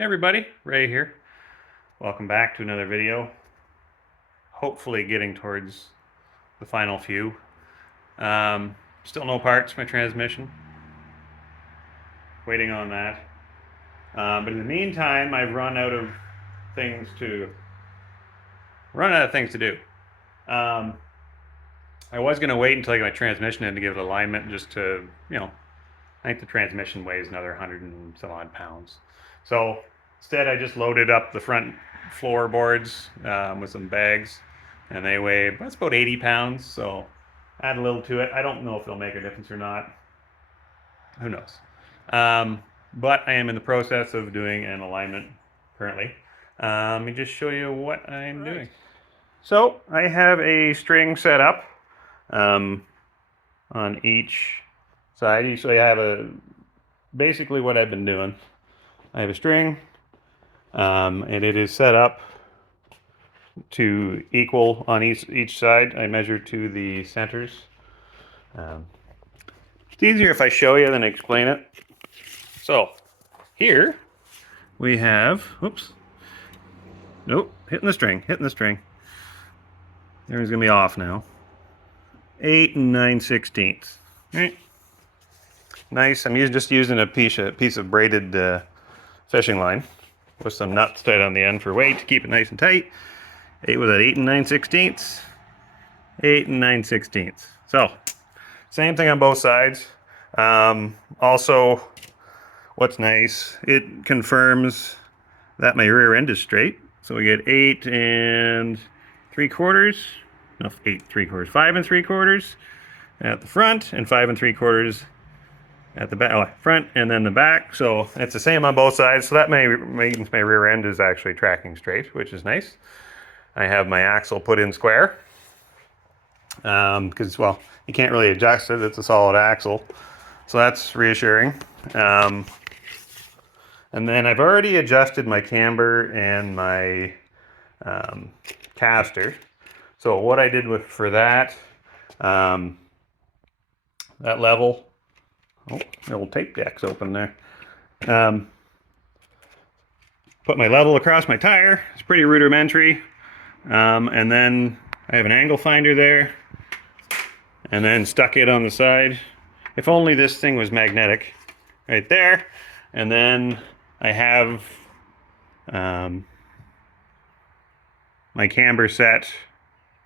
Hey everybody, Ray here. Welcome back to another video. Hopefully getting towards the final few. Still no parts, my transmission. Waiting on that. But in the meantime, I've run out of things to do. I was going to wait until I get my transmission in to give it alignment just to, I think the transmission weighs another 100 and some odd pounds. So instead, I just loaded up the front floorboards with some bags, and they weigh, that's about 80 pounds, so add a little to it. I don't know if it'll make a difference or not. Who knows? But I am in the process of doing an alignment currently. Let me just show you what I'm doing. So I have a string set up on each side. So I have basically what I've been doing. I have a string, and it is set up to equal on each side. I measure to the centers. It's easier if I show you than explain it. So here we have, oops, nope, hitting the string. Everything's gonna be off now. 8 9/16. Right. Nice. I'm just using a piece of braided fishing line with some nuts tied on the end for weight to keep it nice and tight. 8 9/16. 8 9/16. So same thing on both sides. Also, what's nice, it confirms that my rear end is straight. So we get 8 3/4. No, 8 3/4. 5 3/4 at the front and 5 3/4 at the back, front and then the back. So it's the same on both sides. So that means my rear end is actually tracking straight, which is nice. I have my axle put in square because, well, you can't really adjust it. It's a solid axle. So that's reassuring. And then I've already adjusted my camber and my caster. So what I did for that level, oh, the old tape deck's open there. Put my level across my tire. It's pretty rudimentary. And then I have an angle finder there. And then stuck it on the side. If only this thing was magnetic. Right there. And then I have my camber set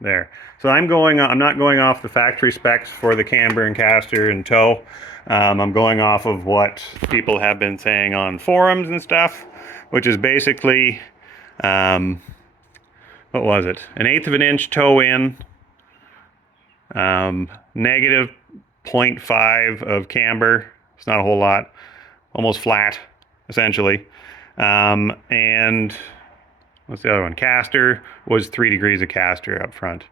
there. So I'm not going off the factory specs for the camber and caster and toe. I'm going off of what people have been saying on forums and stuff, which is basically, what was it? 1/8 of an inch toe in, negative 0.5 of camber. It's not a whole lot, almost flat, essentially. And what's the other one? Caster was 3 degrees of caster up front.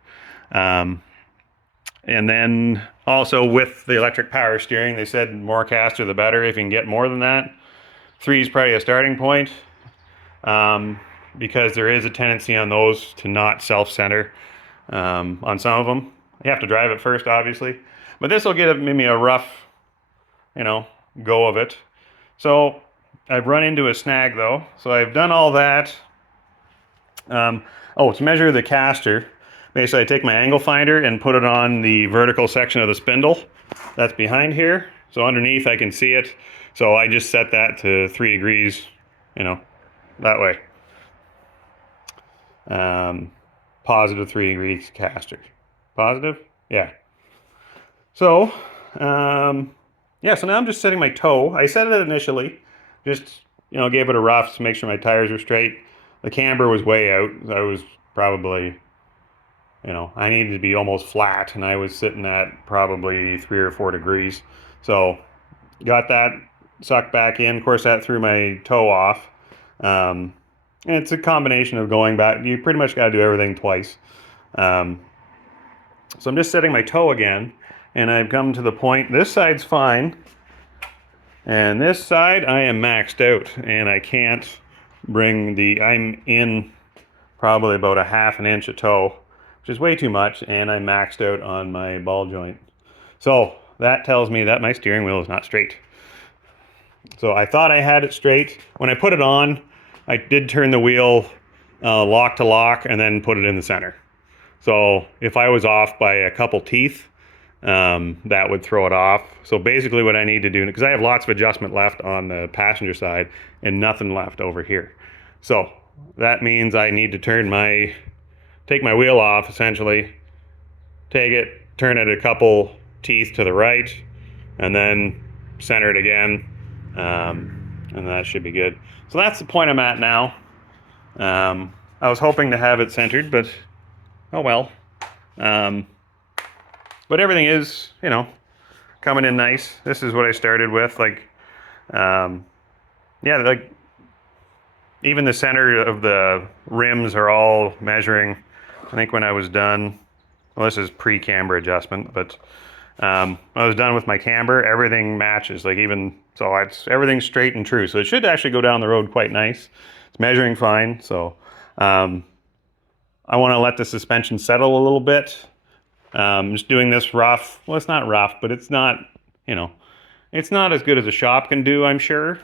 And then also with the electric power steering, they said more caster the better. If you can get more than that, 3 is probably a starting point, because there is a tendency on those to not self-center on some of them. You have to drive it first, obviously, but this will give me a rough, go of it. So I've run into a snag though. So I've done all that. To measure the caster, basically I take my angle finder and put it on the vertical section of the spindle that's behind here. So underneath I can see it. So I just set that to 3 degrees, that way. Positive 3 degrees caster. Positive? Yeah. So, so now I'm just setting my toe. I set it initially, just, gave it a rough to make sure my tires were straight. The camber was way out. I was probably, I needed to be almost flat, and I was sitting at probably 3 or 4 degrees. So got that sucked back in. Of course, that threw my toe off. And it's a combination of going back. You pretty much got to do everything twice. So I'm just setting my toe again, and I've come to the point, this side's fine, and this side I am maxed out, and I can't bring I'm in probably about a 1/2 inch of toe, which is way too much, and I'm maxed out on my ball joint. So that tells me that my steering wheel is not straight. So I thought I had it straight. When I put it on, I did turn the wheel lock to lock and then put it in the center. So if I was off by a couple teeth, that would throw it off. So basically what I need to do, because I have lots of adjustment left on the passenger side and nothing left over here. So that means I need to take my wheel off essentially, take it, turn it a couple teeth to the right, and then center it again, and that should be good. So that's the point I'm at now. I was hoping to have it centered, but oh well. But everything is, you know, coming in nice. This is what I started with, like, yeah, like even the center of the rims are all measuring. I think when I was done, well, this is pre-camber adjustment, but when I was done with my camber, everything matches. Like even, so everything's straight and true. So it should actually go down the road quite nice. It's measuring fine. So I want to let the suspension settle a little bit. Just doing this rough. Well, it's not rough, but it's not, you know, it's not as good as a shop can do, I'm sure.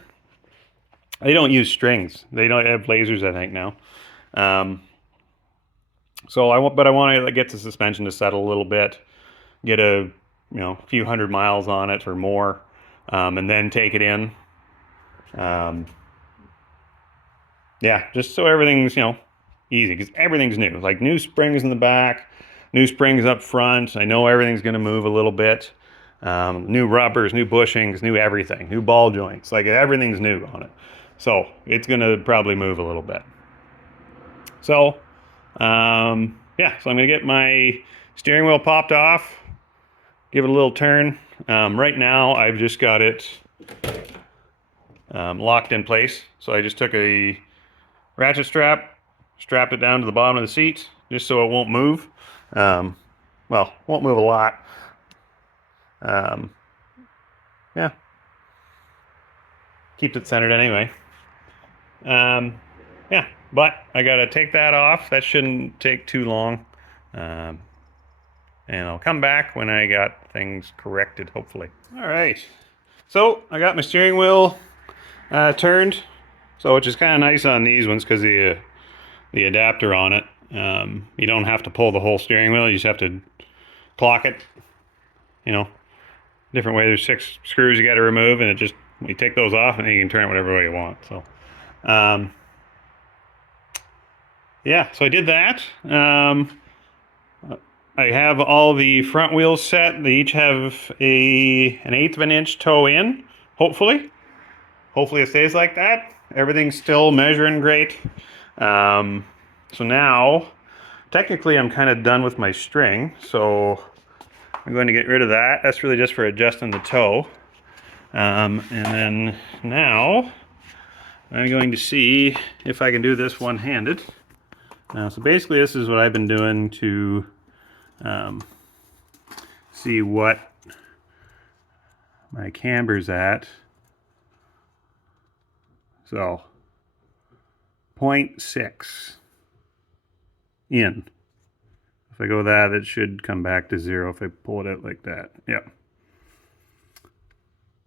They don't use strings. They don't have lasers, I think, now. So I want to get the suspension to settle a little bit, get a few hundred miles on it or more, and then take it in. Yeah, just so everything's easy, because everything's new. Like new springs in the back, new springs up front. I know everything's going to move a little bit. New rubbers, new bushings, new everything, new ball joints. Like everything's new on it. So it's going to probably move a little bit. So, yeah, so I'm going to get my steering wheel popped off, give it a little turn. Right now, I've just got it locked in place. So I just took a ratchet strap, strapped it down to the bottom of the seat, just so it won't move. Well, won't move a lot. Yeah. Keeps it centered anyway. Yeah, but I gotta take that off. That shouldn't take too long. And I'll come back when I got things corrected, hopefully. All right, so I got my steering wheel turned, so which is kind of nice on these ones because the adapter on it. You don't have to pull the whole steering wheel. You just have to clock it. Different way. There's 6 screws you got to remove, and you take those off, and then you can turn it whatever way you want. So, yeah. So I did that. I have all the front wheels set. They each have an 1/8 of an inch toe in. Hopefully it stays like that. Everything's still measuring great. So now, technically, I'm kind of done with my string. So I'm going to get rid of that. That's really just for adjusting the toe. And then now I'm going to see if I can do this one-handed. So basically this is what I've been doing to see what my camber's at. So 0.6 in. If I go that, it should come back to 0 if I pull it out like that. Yep.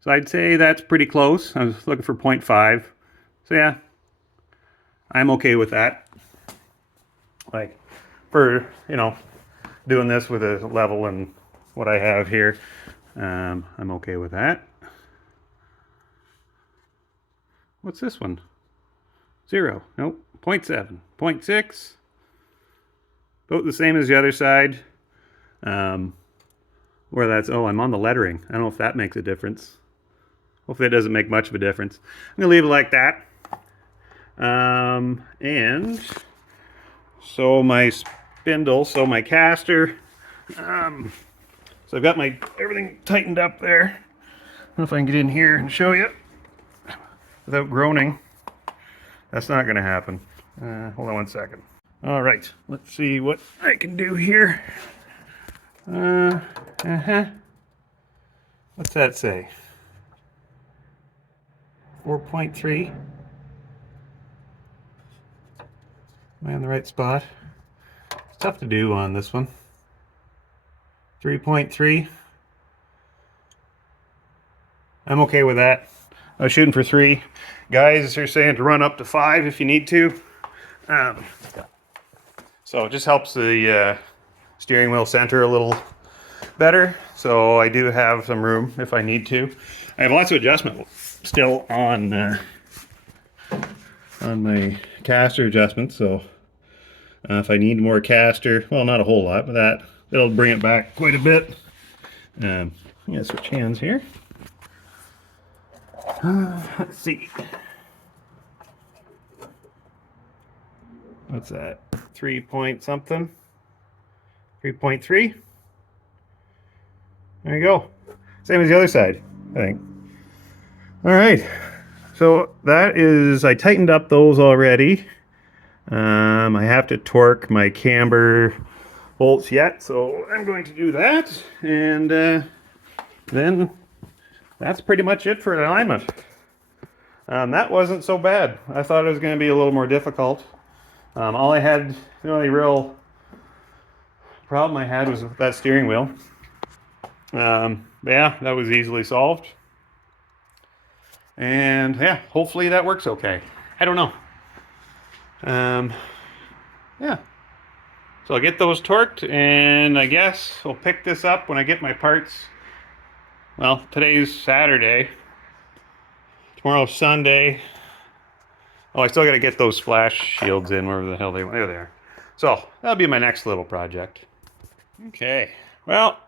So I'd say that's pretty close. I was looking for 0.5. So yeah, I'm okay with that. Like for, doing this with a level and what I have here, I'm okay with that. What's this one? 0. Nope. 0.7. 0.6. Both the same as the other side. Where that's, I'm on the lettering. I don't know if that makes a difference. Hopefully it doesn't make much of a difference. I'm going to leave it like that. And so my spindle, so my caster, so I've got everything tightened up there. I don't know if I can get in here and show you without groaning. That's not going to happen. Hold on one second. All right, let's see what I can do here. What's that say? 4.3. Am I in the right spot? It's tough to do on this one. 3.3. I'm okay with that. I was shooting for 3. guys are saying to run up to 5 if you need to. So it just helps the steering wheel center a little better. So I do have some room if I need to. I have lots of adjustment still on my caster adjustments. So if I need more caster, well, not a whole lot, but it'll bring it back quite a bit. I'm gonna switch hands here. Let's see. What's that? 3 point something? 3.3? There you go. Same as the other side, I think. All right. So that is, I tightened up those already. I have to torque my camber bolts yet, so I'm going to do that. And then that's pretty much it for alignment. That wasn't so bad. I thought it was going to be a little more difficult. The only real problem I had was that steering wheel. Yeah, that was easily solved. And yeah, hopefully that works okay. I don't know. Yeah. So I'll get those torqued, and I guess I'll pick this up when I get my parts. Well, today's Saturday. Tomorrow's Sunday. Oh, I still got to get those splash shields in wherever the hell they went. There they are. So that'll be my next little project. Okay. Well,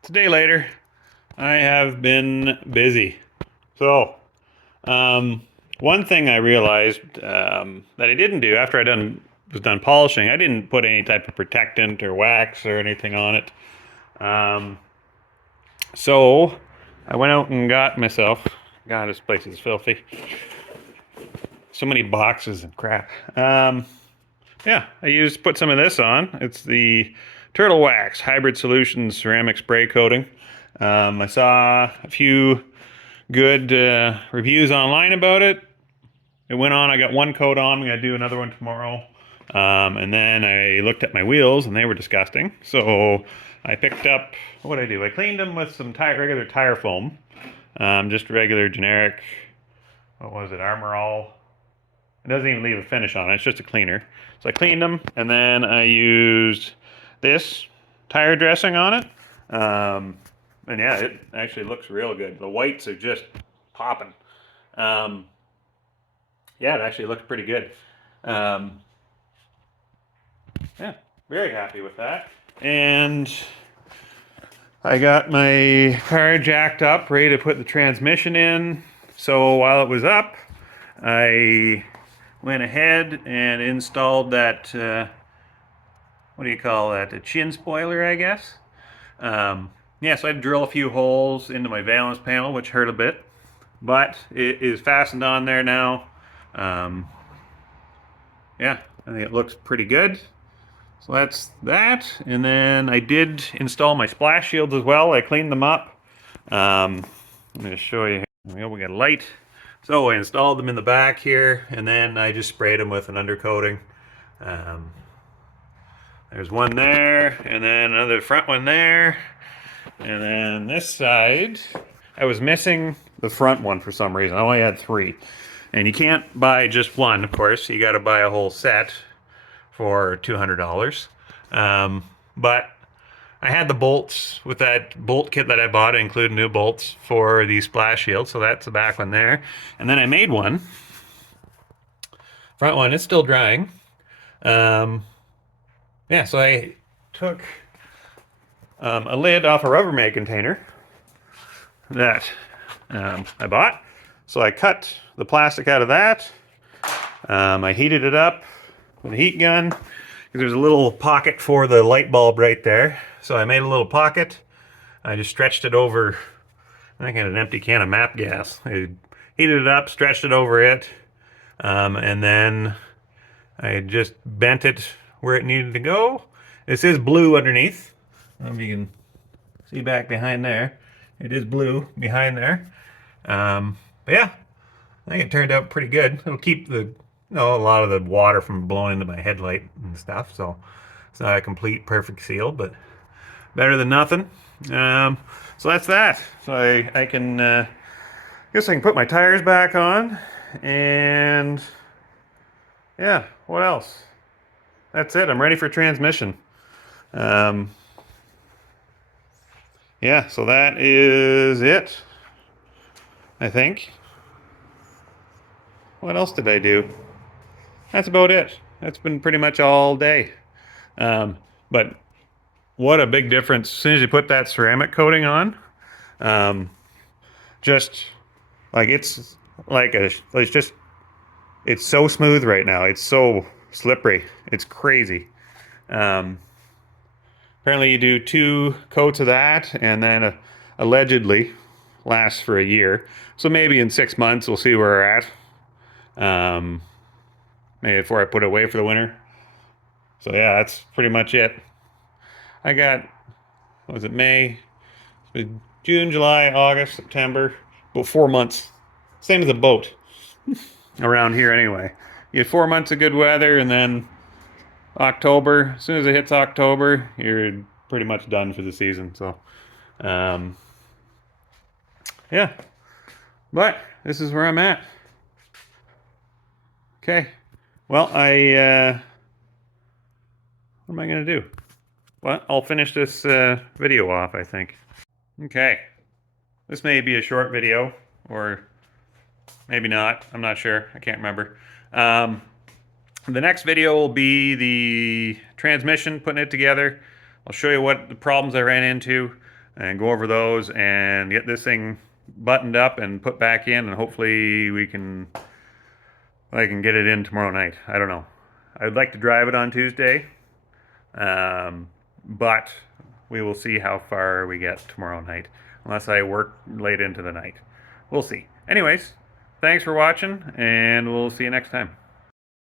it's a day later. I have been busy. So, one thing I realized that I didn't do after was done polishing, I didn't put any type of protectant or wax or anything on it. So I went out and got myself. God, this place is filthy. So many boxes and crap. Yeah, put some of this on. It's the Turtle Wax Hybrid Solutions Ceramic Spray Coating. I saw a few good reviews online about it. It went on. I got one coat on. I'm going to do another one tomorrow. And then I looked at my wheels, and they were disgusting. So I picked up, what did I do? I cleaned them with some regular tire foam. Just regular generic, what was it, Armor All. It doesn't even leave a finish on it. It's just a cleaner. So I cleaned them, and then I used this tire dressing on it. And yeah, it actually looks real good. The whites are just popping. Yeah, it actually looks pretty good. Yeah, very happy with that. And I got my car jacked up, ready to put the transmission in. So while it was up, I went ahead and installed that, what do you call that? A chin spoiler, I guess. Yeah, so I had to drill a few holes into my valence panel, which hurt a bit, but it is fastened on there now. Yeah, I think it looks pretty good. So that's that. And then I did install my splash shields as well. I cleaned them up. I'm going to show you here. We got a light. So I installed them in the back here, and then I just sprayed them with an undercoating. There's one there, and then another front one there. And then this side, I was missing the front one for some reason. I only had 3. And you can't buy just one, of course. You got to buy a whole set for $200. But I had the bolts with that bolt kit that I bought. It included new bolts for the splash shield. So that's the back one there. And then I made one. Front one is still drying. Yeah, so I took a lid off a Rubbermaid container that I bought. So I cut the plastic out of that. I heated it up with a heat gun, because there's a little pocket for the light bulb right there. So I made a little pocket. I just stretched it over, I think I had an empty can of MAP gas. I heated it up, stretched it over it, and then I just bent it where it needed to go. This is blue underneath. I don't know if you can see back behind there. It is blue behind there. But yeah, I think it turned out pretty good. It'll keep a lot of the water from blowing into my headlight and stuff. So it's not a complete perfect seal, but better than nothing. So that's that. So I can, guess I can put my tires back on, and yeah, what else? That's it. I'm ready for transmission. Um, yeah, so that is it, I think. What else did I do? That's about it. That's been pretty much all day. But what a big difference as soon as you put that ceramic coating on. Um, just like it's just it's so smooth right now. It's so slippery. It's crazy. Um, Apparently, you do 2 coats of that, and then allegedly lasts for a year. So maybe in 6 months we'll see where we're at. Maybe before I put it away for the winter. So yeah, that's pretty much it. I got, what was it, May, June, July, August, September, about 4 months. Same as a boat around here anyway. You get 4 months of good weather, and then October, as soon as it hits October, you're pretty much done for the season. So, um, yeah. But this is where I'm at. Okay. Well, what am I going to do? Well, I'll finish this video off, I think. Okay. This may be a short video, or maybe not. I'm not sure. I can't remember. The next video will be the transmission, putting it together. I'll show you what the problems I ran into and go over those and get this thing buttoned up and put back in, and hopefully I can get it in tomorrow night. I don't know. I'd like to drive it on Tuesday, but we will see how far we get tomorrow night, unless I work late into the night. We'll see. Anyways, thanks for watching, and we'll see you next time.